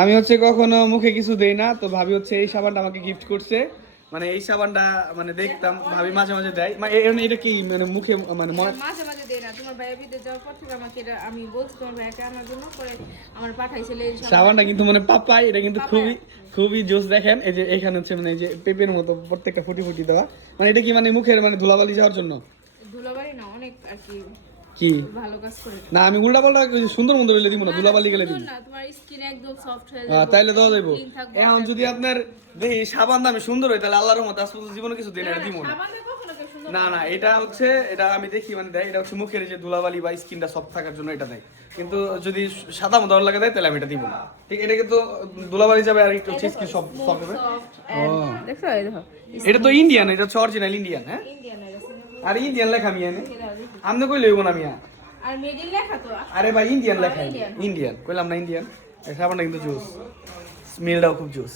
আমি হচ্ছে কখনো মুখে কিছু দেই না, তো ভাবি হচ্ছে এই সাবানটা আমাকে গিফট করছে। মানে এই সাবানটা মানে দেখতাম ভাবি মাঝে মাঝে দেয়, মানে এটা কি মানে মুখে মানে মাঝে মাঝে দেই না, তোমার ভাইয়া বিদেশ যাওয়ার পর থেকে আমাকে এটা আমি বলছি তোমার ভাইয়াকে আনার জন্য, পরে আমার পাঠাইছিল এই সাবানটা কিন্তু মানে পাপাই, এটা কিন্তু খুবই খুবই জোস। দেখেন এই যে এখানে হচ্ছে মানে এই যে পেপের মতো প্রত্যেকটা ফুটি ফুটি দেওয়া, মানে এটা কি মানে মুখের মানে ধুলাবালি যাওয়ার জন্য? ধুলাবাড়ি না, অনেক আর কি কি ভালো কাজ করে। না আমি উল্টা পাল্টা সুন্দর মন্দ হইলে দিব না, ধুলাবালি গেলে দিব না, তোমার স্কিন একদম সফট হয়ে যাবে, তাইলে দেওয়া যাইব। ক্লিন থাকবে। এখন যদি আপনার দেখি সাবান দামে সুন্দর হয় তাহলে আল্লাহর রহমতে আসলে জীবনে কিছু দিন এটা দিব না। সাবানে কখনো কেউ সুন্দর না না, এটা হচ্ছে এটা আমি দেখি মানে দেয়, এটা হচ্ছে মুখের যে ধুলাবালি বা স্কিনটা সফট থাকার জন্য এটা দেয়, কিন্তু যদি সাদা মতো লাগে দেয় তাহলে আমি এটা দিব না। ঠিক, এটা কিন্তু ধুলাবালি যাবে আর একটু হচ্ছে স্কিন সফট হবে। দেখো এই দেখো এটা তো ইন্ডিয়ান, এটা হচ্ছে অরিজিনাল ইন্ডিয়ান। হ্যাঁ, ইন্ডিয়ান এসে আর ইন্ডিয়ান লেখা মিয়া নে আমনে কই লইব না মিয়া। আর মেডিল লেখা তো আরে ভাই ইন্ডিয়ান লেখা, ইন্ডিয়ান কইলাম না ইন্ডিয়ান। এই সাবানটা কিন্তু জুস, স্মেলটাও খুব জুস।